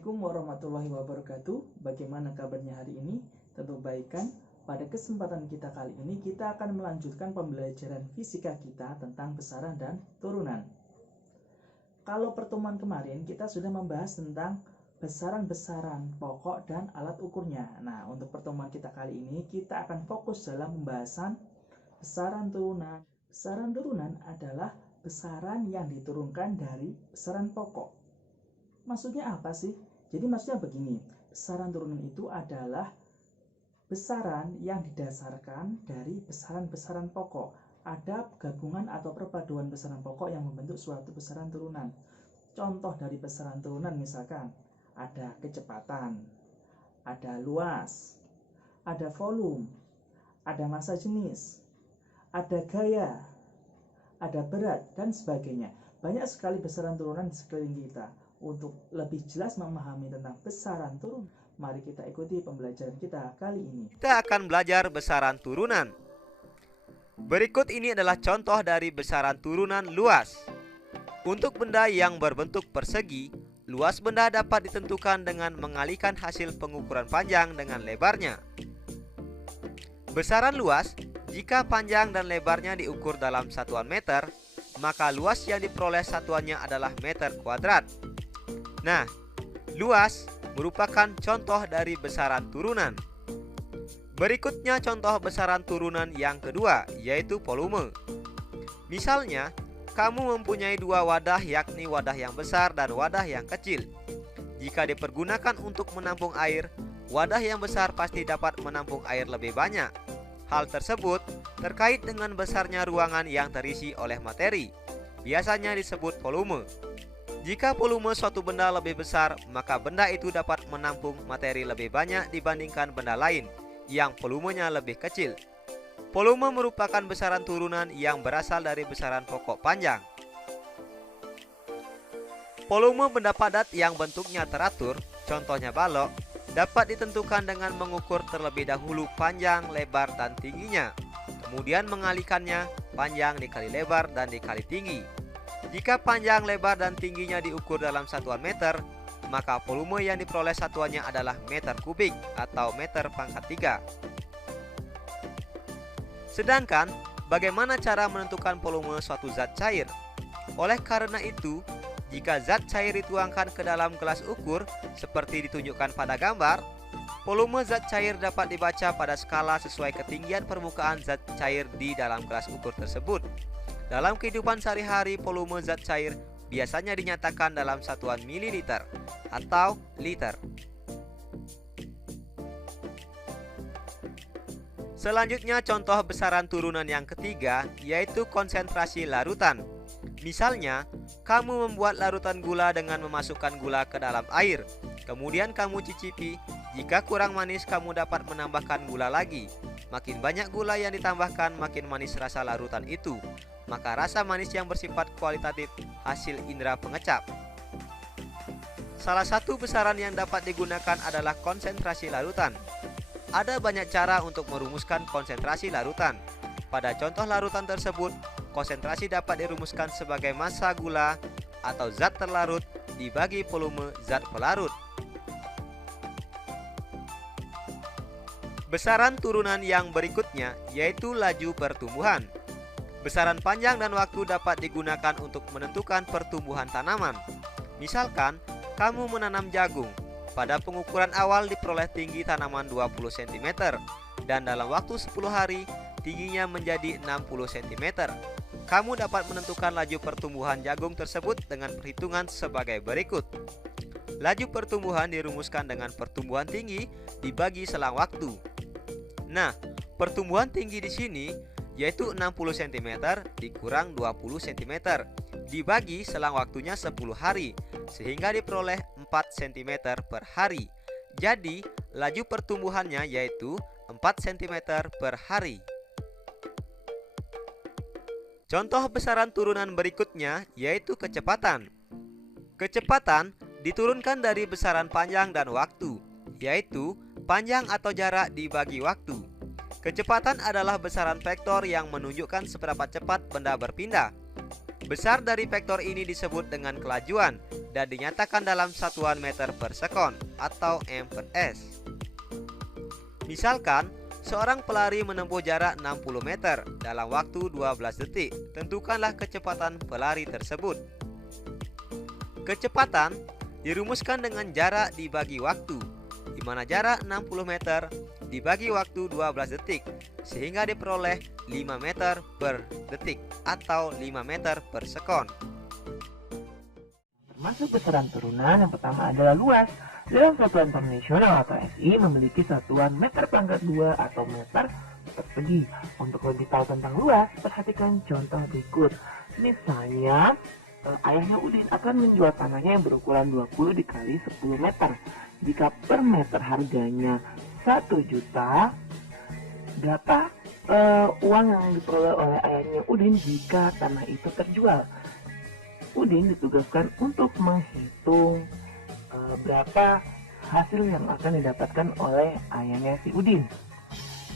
Assalamualaikum warahmatullahi wabarakatuh. Bagaimana kabarnya hari ini? Tentu baik kan? Pada kesempatan kita kali ini kita akan melanjutkan pembelajaran fisika kita tentang besaran dan turunan. Kalau pertemuan kemarin kita sudah membahas tentang besaran-besaran pokok dan alat ukurnya. Nah, untuk pertemuan kita kali ini kita akan fokus dalam pembahasan besaran turunan. Besaran turunan adalah besaran yang diturunkan dari besaran pokok. Maksudnya apa sih? Jadi maksudnya begini, besaran turunan itu adalah besaran yang didasarkan dari besaran-besaran pokok. Ada gabungan atau perpaduan besaran pokok yang membentuk suatu besaran turunan. Contoh dari besaran turunan misalkan, ada kecepatan, ada luas, ada volume, ada massa jenis, ada gaya, ada berat, dan sebagainya. Banyak sekali besaran turunan di sekeliling kita. Untuk lebih jelas memahami tentang besaran turunan, mari kita ikuti pembelajaran kita kali ini. Kita akan belajar besaran turunan. Berikut ini adalah contoh dari besaran turunan luas. Untuk benda yang berbentuk persegi, luas benda dapat ditentukan dengan mengalihkan hasil pengukuran panjang dengan lebarnya. Besaran luas, jika panjang dan lebarnya diukur dalam satuan meter, maka luas yang diperoleh satuannya adalah meter kuadrat. Nah, luas merupakan contoh dari besaran turunan. Berikutnya contoh besaran turunan yang kedua, yaitu volume. Misalnya, kamu mempunyai dua wadah, yakni wadah yang besar dan wadah yang kecil. Jika dipergunakan untuk menampung air, wadah yang besar pasti dapat menampung air lebih banyak. Hal tersebut terkait dengan besarnya ruangan yang terisi oleh materi. Biasanya disebut volume. Jika volume suatu benda lebih besar, maka benda itu dapat menampung materi lebih banyak dibandingkan benda lain yang volumenya lebih kecil. Volume merupakan besaran turunan yang berasal dari besaran pokok panjang. Volume benda padat yang bentuknya teratur, contohnya balok, dapat ditentukan dengan mengukur terlebih dahulu panjang, lebar, dan tingginya. Kemudian mengalihkannya, panjang dikali lebar dan dikali tinggi. Jika panjang, lebar, dan tingginya diukur dalam satuan meter, maka volume yang diperoleh satuannya adalah meter kubik atau meter pangkat 3. Sedangkan, bagaimana cara menentukan volume suatu zat cair? Oleh karena itu, jika zat cair dituangkan ke dalam gelas ukur, seperti ditunjukkan pada gambar, volume zat cair dapat dibaca pada skala sesuai ketinggian permukaan zat cair di dalam gelas ukur tersebut. Dalam kehidupan sehari-hari, volume zat cair biasanya dinyatakan dalam satuan mililiter atau liter. Selanjutnya contoh besaran turunan yang ketiga, yaitu konsentrasi larutan. Misalnya, kamu membuat larutan gula dengan memasukkan gula ke dalam air. Kemudian kamu cicipi, jika kurang manis kamu dapat menambahkan gula lagi. Makin banyak gula yang ditambahkan, makin manis rasa larutan itu. Maka rasa manis yang bersifat kualitatif hasil indera pengecap. Salah satu besaran yang dapat digunakan adalah konsentrasi larutan. Ada banyak cara untuk merumuskan konsentrasi larutan. Pada contoh larutan tersebut, konsentrasi dapat dirumuskan sebagai massa gula atau zat terlarut dibagi volume zat pelarut. Besaran turunan yang berikutnya yaitu laju pertumbuhan. Besaran panjang dan waktu dapat digunakan untuk menentukan pertumbuhan tanaman. Misalkan, kamu menanam jagung. Pada pengukuran awal diperoleh tinggi tanaman 20 cm dan dalam waktu 10 hari tingginya menjadi 60 cm. Kamu dapat menentukan laju pertumbuhan jagung tersebut dengan perhitungan sebagai berikut. Laju pertumbuhan dirumuskan dengan pertumbuhan tinggi dibagi selang waktu. Nah, pertumbuhan tinggi di sini yaitu 60 cm dikurang 20 cm dibagi selang waktunya 10 hari sehingga diperoleh 4 cm per hari. Jadi, laju pertumbuhannya yaitu 4 cm per hari. Contoh besaran turunan berikutnya yaitu kecepatan. Kecepatan diturunkan dari besaran panjang dan waktu, yaitu panjang atau jarak dibagi waktu. Kecepatan adalah besaran vektor yang menunjukkan seberapa cepat benda berpindah. Besar dari vektor ini disebut dengan kelajuan, dan dinyatakan dalam satuan meter per sekon atau m/s. Misalkan, seorang pelari menempuh jarak 60 meter dalam waktu 12 detik. Tentukanlah kecepatan pelari tersebut. Kecepatan dirumuskan dengan jarak dibagi waktu, di mana jarak 60 meter dibagi waktu 12 detik, sehingga diperoleh 5 meter per detik atau 5 meter per sekon. Termasuk besaran turunan, yang pertama adalah luas. Dalam satuan internasional atau SI memiliki satuan meter pangkat 2 atau meter persegi. Untuk lebih tahu tentang luas, perhatikan contoh berikut. Misalnya, ayahnya Udin akan menjual tanahnya yang berukuran 20 dikali 10 meter. Jika per meter harganya 1 juta, berapa uang yang diperoleh oleh ayahnya Udin jika tanah itu terjual? Udin ditugaskan untuk menghitung berapa hasil yang akan didapatkan oleh ayahnya si Udin.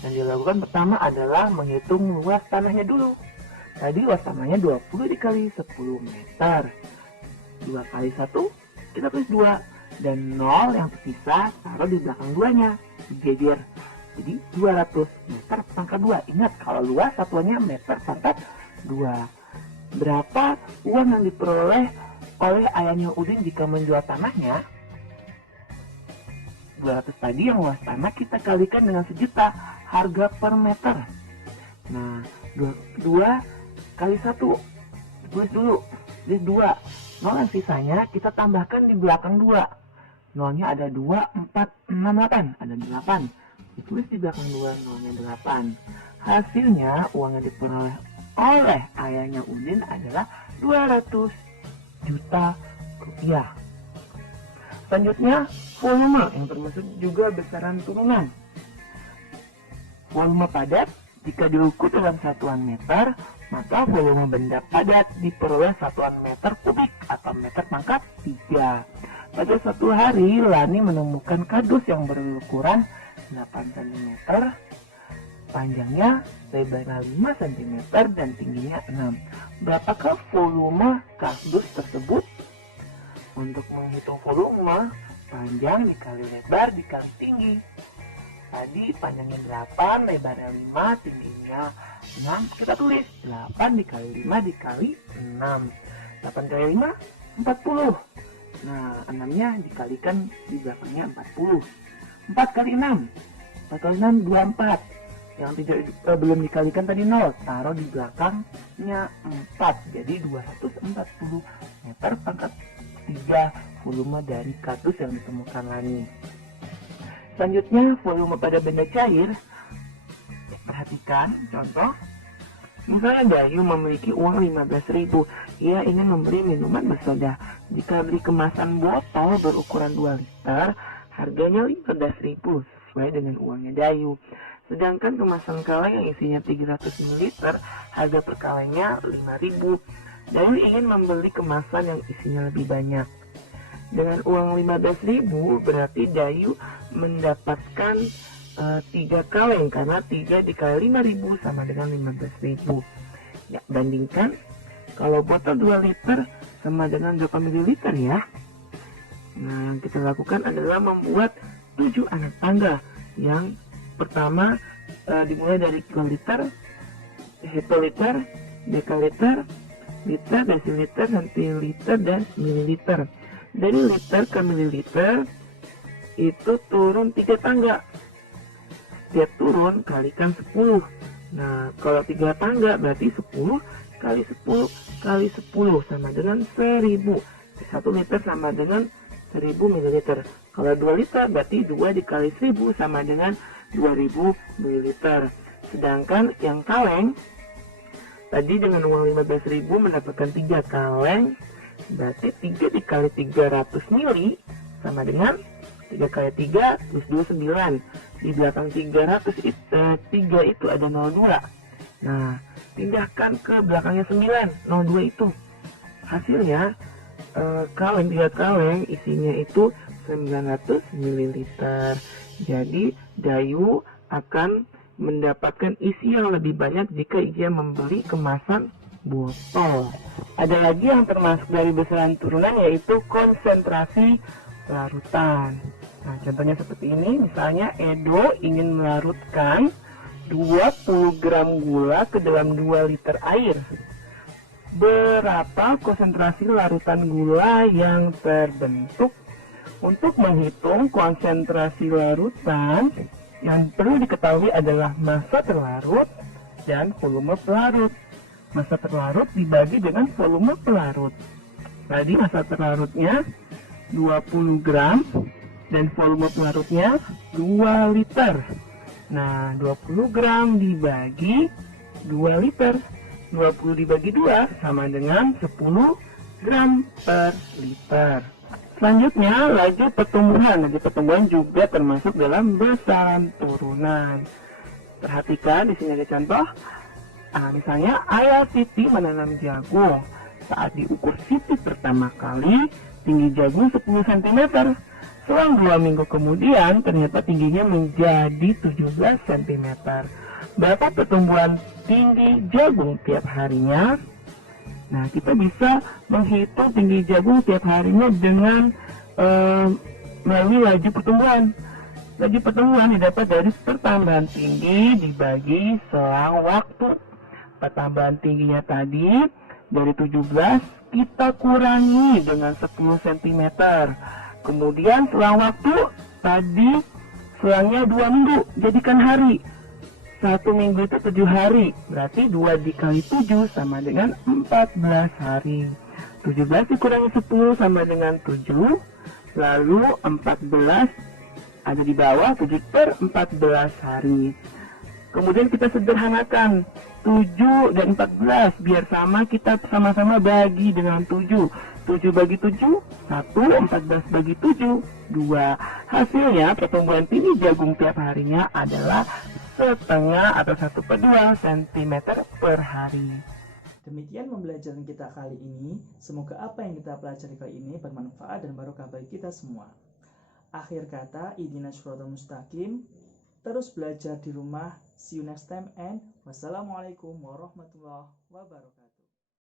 Yang dilakukan pertama adalah menghitung luas tanahnya dulu. Tadi luas tanahnya 20 dikali 10 meter. 2 kali 1, kita tulis 2. Dan 0 yang tersisa taruh di belakang 2-nya. Digejer. Jadi 200 meter pangkat 2. Ingat, kalau luas satuannya meter pangkat 2. Berapa uang yang diperoleh oleh ayahnya Udin jika menjual tanahnya? 200 tadi yang luas tanah kita kalikan dengan 1 juta harga per meter. Nah, 2 kali 1 tulis dulu, tulis 2. 0 yang sisanya kita tambahkan di belakang 2. 0-nya ada 2, 4, 6, 8. Ada 8. Ditulis di belakang 2, 0-nya 8. Hasilnya uang yang diperoleh oleh ayahnya Udin adalah 200 juta rupiah. Selanjutnya, volume yang termasuk juga besaran turunan. Volume padat jika diukur dalam satuan meter, maka volume benda padat diperoleh satuan meter kubik atau meter pangkat 3. Pada suatu hari, Lani menemukan kardus yang berukuran 8 cm, panjangnya lebarnya 5 cm dan tingginya 6. Berapakah volume kardus tersebut? Untuk menghitung volume, panjang dikali lebar dikali tinggi. Tadi panjangnya 8, lebarnya 5, tingginya 6. Kita tulis 8 dikali 5 dikali 6. 8 kali 5, 40. Nah, 6-nya dikalikan di belakangnya 40. 4 kali 6. 4 kali 6, 24. Yang belum dikalikan tadi 0. Taruh di belakangnya 4. Jadi 240 meter pangkat 3 volume dari kardus yang ditemukan Lani. Selanjutnya, volume pada benda cair. Perhatikan contoh. Misalnya Dayu memiliki uang 15.000. Ia ingin membeli minuman bersoda. Jika beli kemasan botol berukuran 2 liter, harganya 15.000 sesuai dengan uangnya Dayu. Sedangkan kemasan kaleng yang isinya 300 ml, harga per kalengnya 5.000. Dayu ingin membeli kemasan yang isinya lebih banyak. Dengan uang 15.000 berarti Dayu mendapatkan 3 kaleng, karena 3 dikali 5.000 sama dengan 15.000. Ya, bandingkan kalau botol 2 liter sama dengan berapa mililiter ya. Nah, yang kita lakukan adalah membuat 7 anak tangga. Yang pertama dimulai dari kiloliter, hektoliter, dekaliter, liter, desiliter, centiliter, dan mililiter. Dari liter ke mililiter itu turun 3 tangga. Setiap turun kalikan 10. Nah, kalau 3 tangga berarti 10 kali 10 kali 10 sama dengan 1000. 1 liter sama dengan 1000 ml. Kalau 2 liter berarti 2 dikali 1000 sama dengan 2000 ml. Sedangkan yang kaleng tadi dengan uang 15.000 mendapatkan 3 kaleng, berarti 3 dikali 300 mili sama dengan 3 kali 3 plus 2 9. Di belakang 300 3 itu ada 02. Nah, pindahkan ke belakangnya 9, 02 itu. Hasilnya kaleng 3 kaleng isinya itu 900 ml. Jadi Dayu akan mendapatkan isi yang lebih banyak jika ia membeli kemasan botol. Ada lagi yang termasuk dari besaran turunan, yaitu konsentrasi larutan. Nah, contohnya seperti ini, misalnya Edo ingin melarutkan 20 gram gula ke dalam 2 liter air. Berapa konsentrasi larutan gula yang terbentuk? Untuk menghitung konsentrasi larutan, yang perlu diketahui adalah massa terlarut dan volume pelarut. Massa terlarut dibagi dengan volume pelarut. Tadi massa terlarutnya 20 gram dan volume pelarutnya 2 liter. Nah, 20 gram dibagi 2 liter. 20 dibagi 2 sama dengan 10 gram per liter. Selanjutnya, laju pertumbuhan. Laju pertumbuhan juga termasuk dalam besaran turunan. Perhatikan di sini ada contoh. Misalnya ayah Siti menanam jagung. Saat diukur Siti pertama kali, tinggi jagung 10 cm. Selang 2 minggu kemudian, ternyata tingginya menjadi 17 cm. Berapa pertumbuhan tinggi jagung tiap harinya? Nah, kita bisa menghitung tinggi jagung tiap harinya dengan melalui laju pertumbuhan. Laju pertumbuhan didapat dari pertambahan tinggi dibagi selang waktu. Pertambahan tingginya tadi dari 17 kita kurangi dengan 10 cm. Kemudian selang waktu tadi selangnya 2 minggu, jadikan hari. 1 minggu itu 7 hari, berarti 2 dikali 7 sama dengan 14 hari. 17 dikurangi 10 sama dengan 7, lalu 14 ada di bawah, 7 per 14 hari. Kemudian kita sederhanakan 7 dan 14 biar sama, kita sama-sama bagi dengan 7. 7 bagi 7 1, 14 bagi 7 2. Hasilnya pertumbuhan tinggi jagung tiap harinya adalah setengah atau 1/2 cm per hari. Demikian pembelajaran kita kali ini. Semoga apa yang kita pelajari kali ini bermanfaat dan barokah bagi kita semua. Akhir kata, ihdinas shiratal mustaqim. Terus belajar di rumah. See you next time and wassalamualaikum warahmatullahi wabarakatuh.